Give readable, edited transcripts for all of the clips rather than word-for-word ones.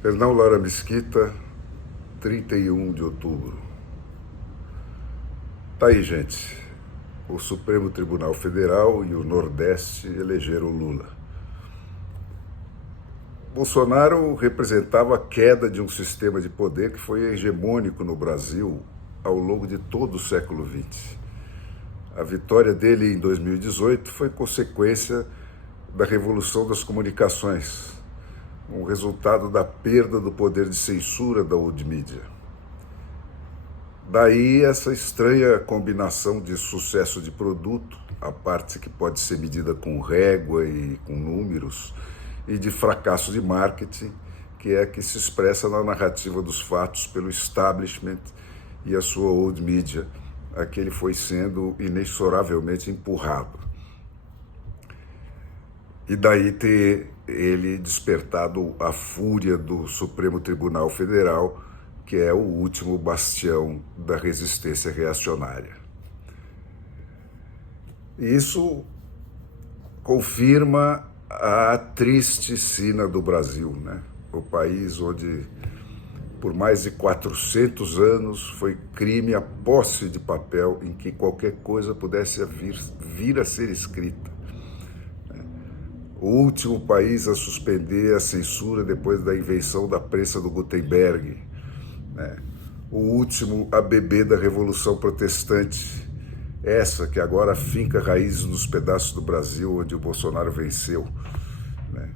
Fernão Lara Mesquita, 31 de outubro. Tá aí, gente. O Supremo Tribunal Federal e o Nordeste elegeram Lula. Bolsonaro representava a queda de um sistema de poder que foi hegemônico no Brasil ao longo de todo o século XX. A vitória dele em 2018 foi consequência da revolução das comunicações, um resultado da perda do poder de censura da old media. Daí essa estranha combinação de sucesso de produto, a parte que pode ser medida com régua e com números, e de fracasso de marketing, que é a que se expressa na narrativa dos fatos pelo establishment e a sua old media, a que ele foi sendo inexoravelmente empurrado. E daí ter ele despertado a fúria do Supremo Tribunal Federal, que é o último bastião da resistência reacionária. Isso confirma a triste sina do Brasil, né? O país onde, por mais de 400 anos, foi crime a posse de papel em que qualquer coisa pudesse vir a ser escrita. O último país a suspender a censura depois da invenção da prensa do Gutenberg, né? O último a beber da Revolução Protestante, essa que agora finca raízes nos pedaços do Brasil onde o Bolsonaro venceu, né?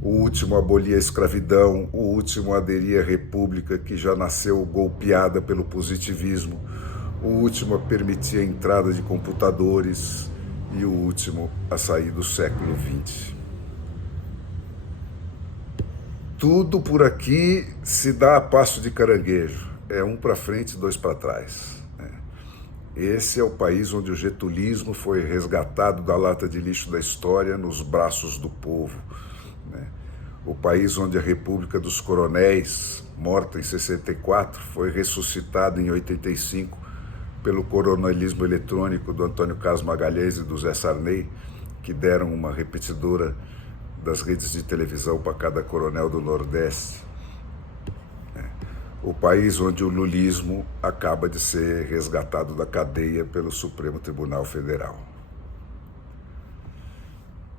O último a abolir a escravidão, o último a aderir à República que já nasceu golpeada pelo positivismo, o último a permitir a entrada de computadores e o último a sair do século XX. Tudo por aqui se dá a passo de caranguejo, é um para frente, dois para trás. Esse é o país onde o getulismo foi resgatado da lata de lixo da história nos braços do povo. O país onde a República dos Coronéis, morta em 64, foi ressuscitada em 85 pelo coronelismo eletrônico do Antônio Carlos Magalhães e do Zé Sarney, que deram uma repetidora das redes de televisão para cada coronel do Nordeste. O país onde o lulismo acaba de ser resgatado da cadeia pelo Supremo Tribunal Federal.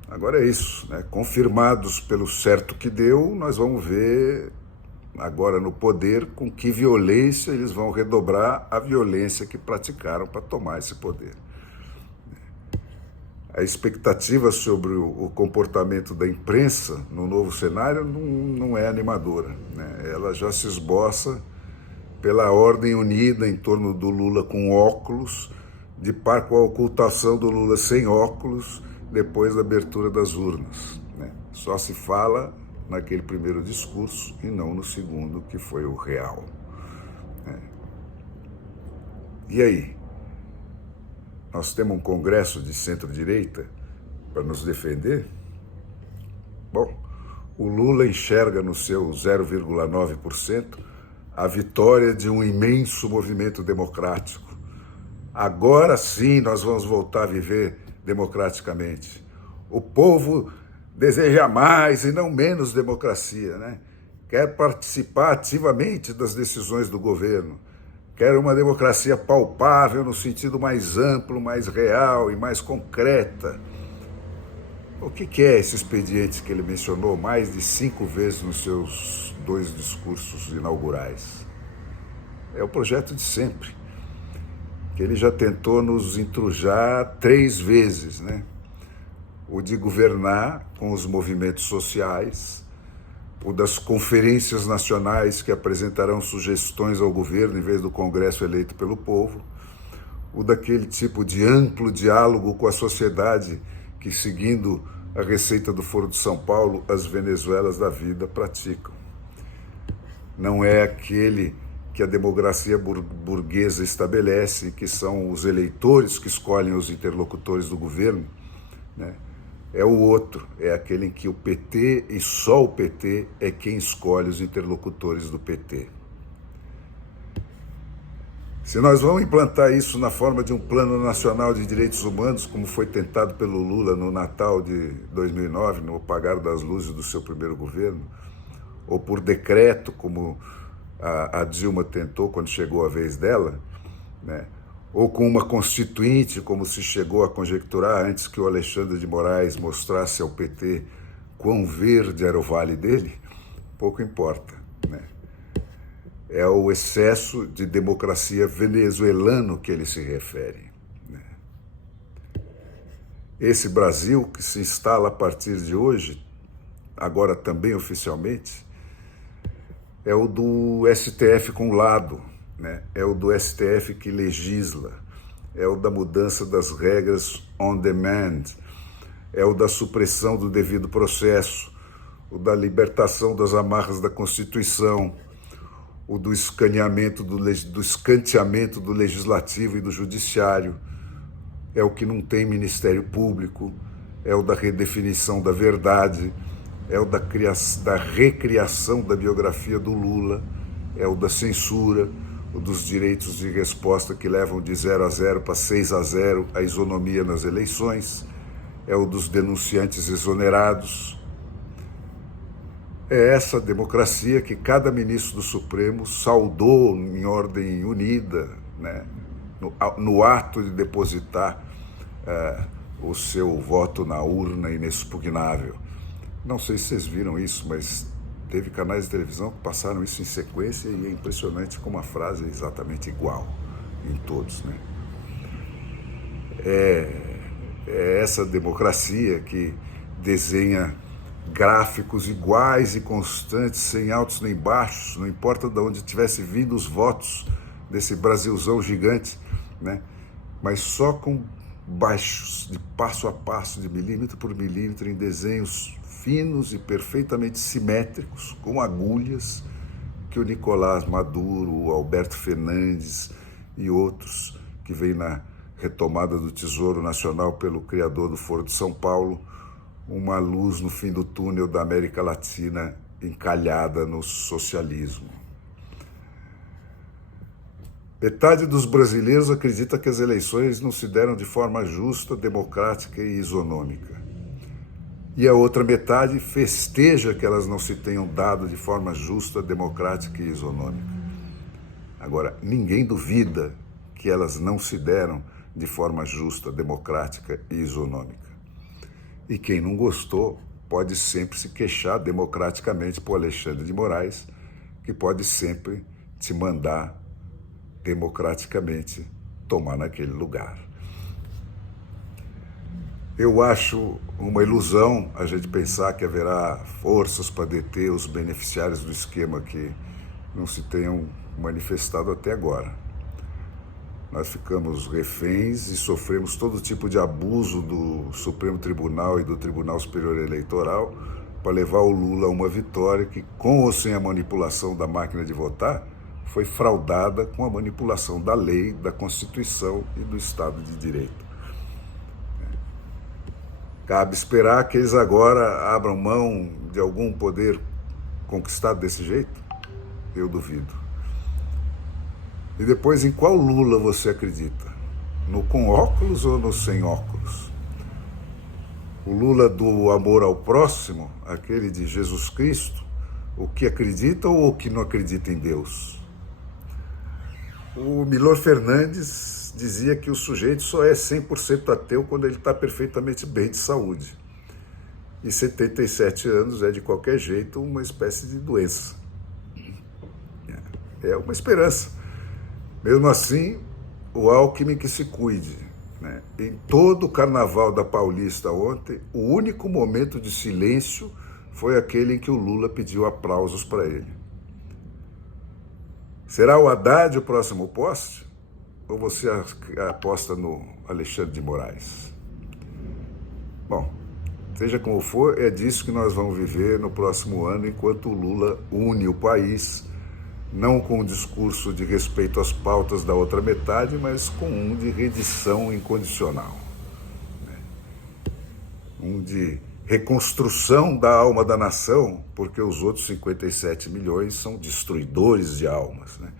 Agora é isso, né? Confirmados pelo certo que deu, nós vamos ver agora no poder com que violência eles vão redobrar a violência que praticaram para tomar esse poder. A expectativa sobre o comportamento da imprensa no novo cenário não é animadora, né? Ela já se esboça pela ordem unida em torno do Lula com óculos, de par com a ocultação do Lula sem óculos depois da abertura das urnas, né? Só se fala naquele primeiro discurso e não no segundo, que foi o real. E aí? Nós temos um congresso de centro-direita para nos defender? Bom, o Lula enxerga no seu 0,9% a vitória de um imenso movimento democrático. Agora sim nós vamos voltar a viver democraticamente. O povo deseja mais e não menos democracia, né? Quer participar ativamente das decisões do governo. Quer uma democracia palpável no sentido mais amplo, mais real e mais concreta. O que é esse expediente que ele mencionou mais de 5 vezes nos seus 2 discursos inaugurais? É o projeto de sempre, que ele já tentou nos entrujar 3 vezes, né? O de governar com os movimentos sociais, o das conferências nacionais que apresentarão sugestões ao governo em vez do Congresso eleito pelo povo, o daquele tipo de amplo diálogo com a sociedade que, seguindo a receita do Foro de São Paulo, as Venezuelas da vida praticam. Não é aquele que a democracia burguesa estabelece, que são os eleitores que escolhem os interlocutores do governo, né? É o outro, é aquele em que o PT e só o PT é quem escolhe os interlocutores do PT. Se nós vamos implantar isso na forma de um plano nacional de direitos humanos, como foi tentado pelo Lula no Natal de 2009, no apagar das luzes do seu primeiro governo, ou por decreto, como a Dilma tentou quando chegou a vez dela, né? Ou com uma constituinte, como se chegou a conjecturar antes que o Alexandre de Moraes mostrasse ao PT quão verde era o vale dele, pouco importa, né? É o excesso de democracia venezuelano que ele se refere, né? Esse Brasil que se instala a partir de hoje, agora também oficialmente, é o do STF com lado, né? É o do STF que legisla, é o da mudança das regras on demand, é o da supressão do devido processo, o da libertação das amarras da Constituição, o do escaneamento, do escanteamento do Legislativo e do Judiciário, é o que não tem Ministério Público, é o da redefinição da verdade, é o da recriação da biografia do Lula, é o da censura, o dos direitos de resposta que levam de 0-0 para 6-0 a isonomia nas eleições, é o dos denunciantes exonerados. É essa democracia que cada ministro do Supremo saudou em ordem unida, né, no ato de depositar o seu voto na urna inexpugnável. Não sei se vocês viram isso, mas teve canais de televisão que passaram isso em sequência e é impressionante como a frase é exatamente igual em todos, né? É essa democracia que desenha gráficos iguais e constantes, sem altos nem baixos, não importa de onde tivesse vindo os votos desse Brasilzão gigante, né? Mas só com baixos, de passo a passo, de milímetro por milímetro, em desenhos finos e perfeitamente simétricos, com agulhas, que o Nicolás Maduro, o Alberto Fernandes e outros que vêm na retomada do Tesouro Nacional pelo criador do Foro de São Paulo, uma luz no fim do túnel da América Latina encalhada no socialismo. Metade dos brasileiros acredita que as eleições não se deram de forma justa, democrática e isonômica. E a outra metade festeja que elas não se tenham dado de forma justa, democrática e isonômica. Agora, ninguém duvida que elas não se deram de forma justa, democrática e isonômica. E quem não gostou pode sempre se queixar democraticamente para o Alexandre de Moraes, que pode sempre te mandar democraticamente tomar naquele lugar. Eu acho uma ilusão a gente pensar que haverá forças para deter os beneficiários do esquema que não se tenham manifestado até agora. Nós ficamos reféns e sofremos todo tipo de abuso do Supremo Tribunal e do Tribunal Superior Eleitoral para levar o Lula a uma vitória que, com ou sem a manipulação da máquina de votar, foi fraudada com a manipulação da lei, da Constituição e do Estado de Direito. Cabe esperar que eles agora abram mão de algum poder conquistado desse jeito? Eu duvido. E depois, em qual Lula você acredita? No com óculos ou no sem óculos? O Lula do amor ao próximo, aquele de Jesus Cristo, o que acredita ou o que não acredita em Deus? O Milor Fernandes dizia que o sujeito só é 100% ateu quando ele está perfeitamente bem de saúde. E 77 anos é, de qualquer jeito, uma espécie de doença. É uma esperança. Mesmo assim, o Alckmin que se cuide, né? Em todo o carnaval da Paulista ontem, o único momento de silêncio foi aquele em que o Lula pediu aplausos para ele. Será o Haddad o próximo poste? Ou você aposta no Alexandre de Moraes? Bom, seja como for, é disso que nós vamos viver no próximo ano, enquanto o Lula une o país, não com um discurso de respeito às pautas da outra metade, mas com um de redição incondicional, né? Um de reconstrução da alma da nação, porque os outros 57 milhões são destruidores de almas, né?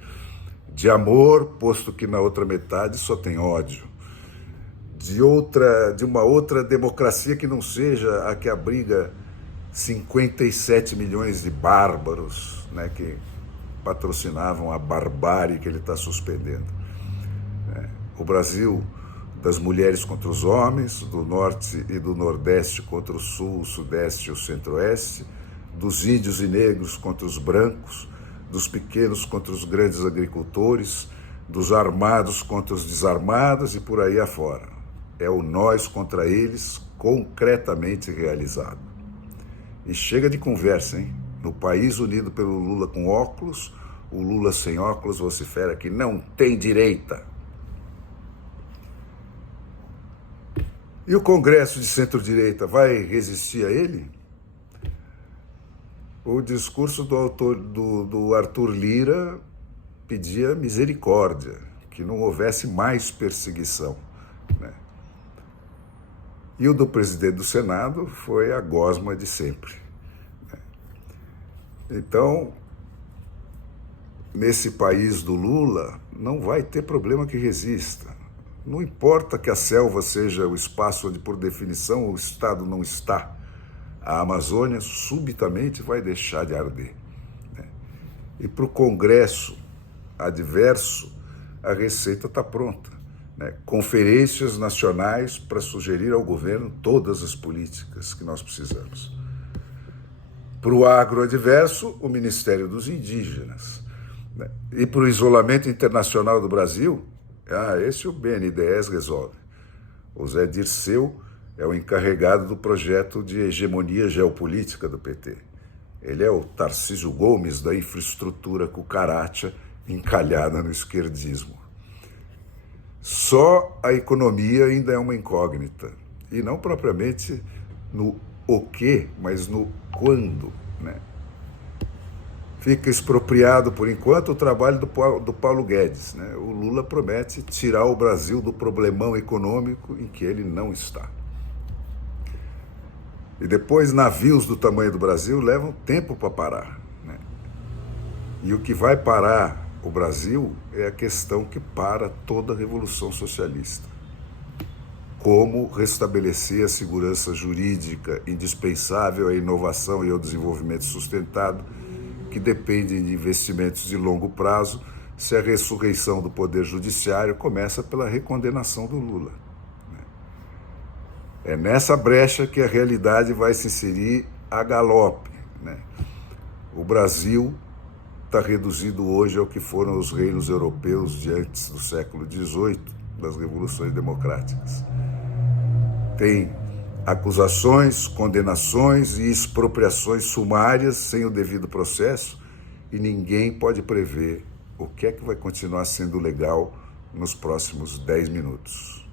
De amor, posto que na outra metade só tem ódio. De uma outra democracia que não seja a que abriga 57 milhões de bárbaros, né, que patrocinavam a barbárie que ele está suspendendo. O Brasil das mulheres contra os homens, do norte e do nordeste contra o sul, o sudeste e o centro-oeste, dos índios e negros contra os brancos, dos pequenos contra os grandes agricultores, dos armados contra os desarmados e por aí afora. É o nós contra eles concretamente realizado. E chega de conversa, hein? No país unido pelo Lula com óculos, o Lula sem óculos vocifera que não tem direita. E o Congresso de centro-direita vai resistir a ele? O discurso do Arthur Lira pedia misericórdia, que não houvesse mais perseguição, né? E o do presidente do Senado foi a gosma de sempre, né? Então, nesse país do Lula, não vai ter problema que resista. Não importa que a selva seja o espaço onde, por definição, o Estado não está. A Amazônia subitamente vai deixar de arder, né? E para o Congresso adverso, a receita está pronta, né? Conferências nacionais para sugerir ao governo todas as políticas que nós precisamos. Para o agro adverso, o Ministério dos Indígenas, né? E para o isolamento internacional do Brasil, esse o BNDES resolve. O Zé Dirceu é o encarregado do projeto de hegemonia geopolítica do PT. Ele é o Tarcísio Gomes da infraestrutura cucaracha encalhada no esquerdismo. Só a economia ainda é uma incógnita, e não propriamente no o quê, mas no quando, né? Fica expropriado, por enquanto, o trabalho do Paulo Guedes, né? O Lula promete tirar o Brasil do problemão econômico em que ele não está. E depois, navios do tamanho do Brasil levam tempo para parar, né? E o que vai parar o Brasil é a questão que para toda a Revolução Socialista. Como restabelecer a segurança jurídica indispensável à inovação e ao desenvolvimento sustentado, que dependem de investimentos de longo prazo, se a ressurreição do Poder Judiciário começa pela recondenação do Lula. É nessa brecha que a realidade vai se inserir a galope, né? O Brasil está reduzido hoje ao que foram os reinos europeus de antes do século XVIII, das revoluções democráticas. Tem acusações, condenações e expropriações sumárias sem o devido processo, e ninguém pode prever o que é que vai continuar sendo legal nos próximos 10 minutos.